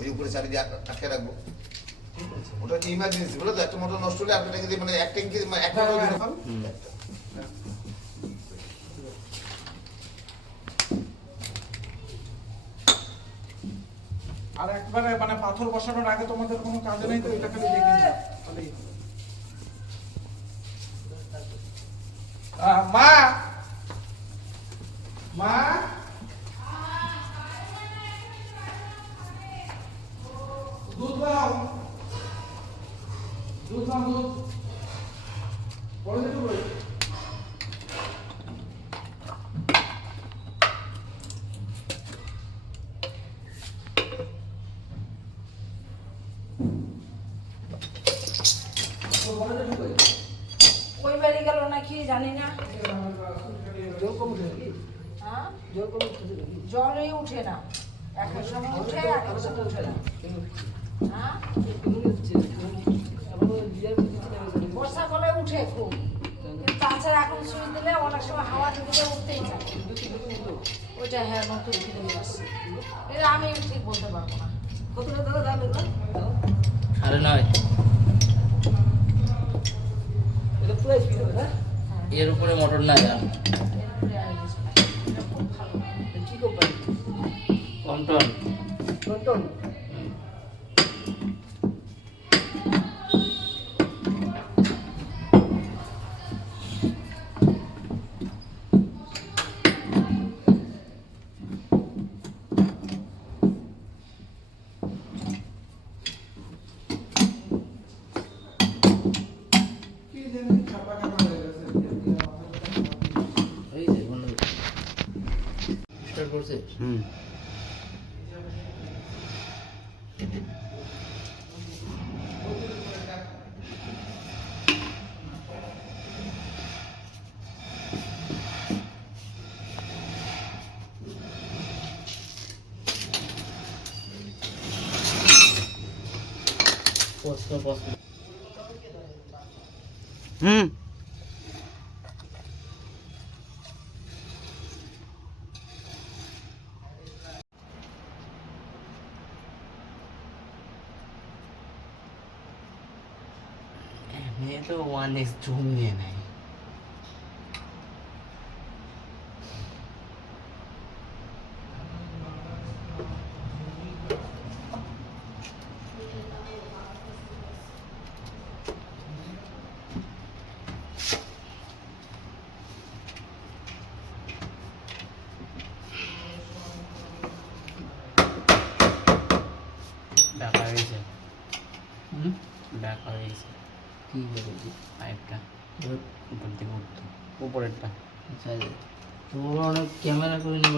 ওই উপরে চাবি দিয়ে আটকে রাখবো। ওটা ইমার্জেন্সি বলে তো, একটা মোটর নষ্ট হলে আপনাকে যদি মানে এক ট্যাঙ্কি এক আর একবারে মানে পাথর বসানোর আগে তোমাদের কোনো কাজ নেই তো, এটা খালি দেখে নিও তাহলেই হবে। মা মা দুধ দাও, দুধ দাও, দুধ বলে দিতে বলে। ওই বাড়ি গেল নাকি জানি না, হ্যাঁ জলই উঠে না, এক এক সময় উঠে এক এক সময় উঠে না। হ্যাঁ বর্ষাকালে উঠে খুব, কিন্তু তাছাড়া এখন সুই দিলে অনেক সময় হাওয়া ঢুকে উঠতেই চায়। ওইটা হ্যাঁ নতুন কিনে নিয়ে আসছে, এটা আমি ঠিক বলতে পারবো না। কতটা দাদা দাম এগুলো? 9.5। এর উপরে মোটর না যান কমটন। কি জানি খাপা খাপা হয়ে গেছে। এই যে বন্ধ স্টার্ট করছে। পস্ত এমনি তো 1x জুম নিয়ে নেয়। দেখা হয়েছে, দেখা হয়েছে। কি বলছি পাইপটা উপর থেকে উঠতো, উপরেরটা। আচ্ছা, তো অনেক ক্যামেরা করে নিব।